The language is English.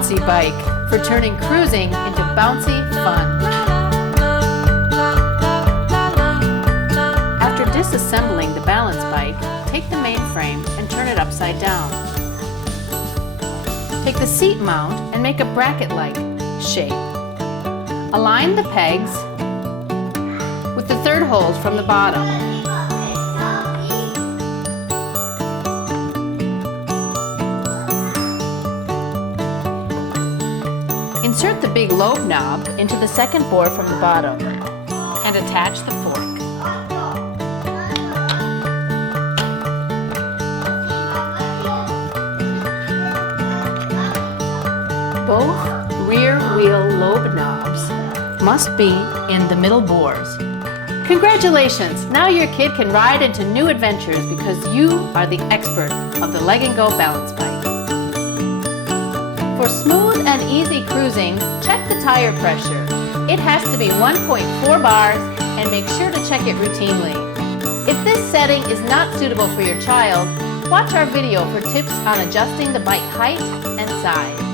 Bouncy bike for turning cruising into bouncy fun. After disassembling the balance bike, take the main frame and turn it upside down. Take the seat mount and make a bracket-like shape. Align the pegs with the third hold from the bottom. Insert the big lobe knob into the second bore from the bottom and attach the fork. Both rear wheel lobe knobs must be in the middle bores. Congratulations! Now your kid can ride into new adventures because you are the expert of the leg-and-go balance bike. For smooth and easy cruising, check the tire pressure. It has to be 1.4 bars and make sure to check it routinely. If this setting is not suitable for your child, watch our video for tips on adjusting the bike height and size.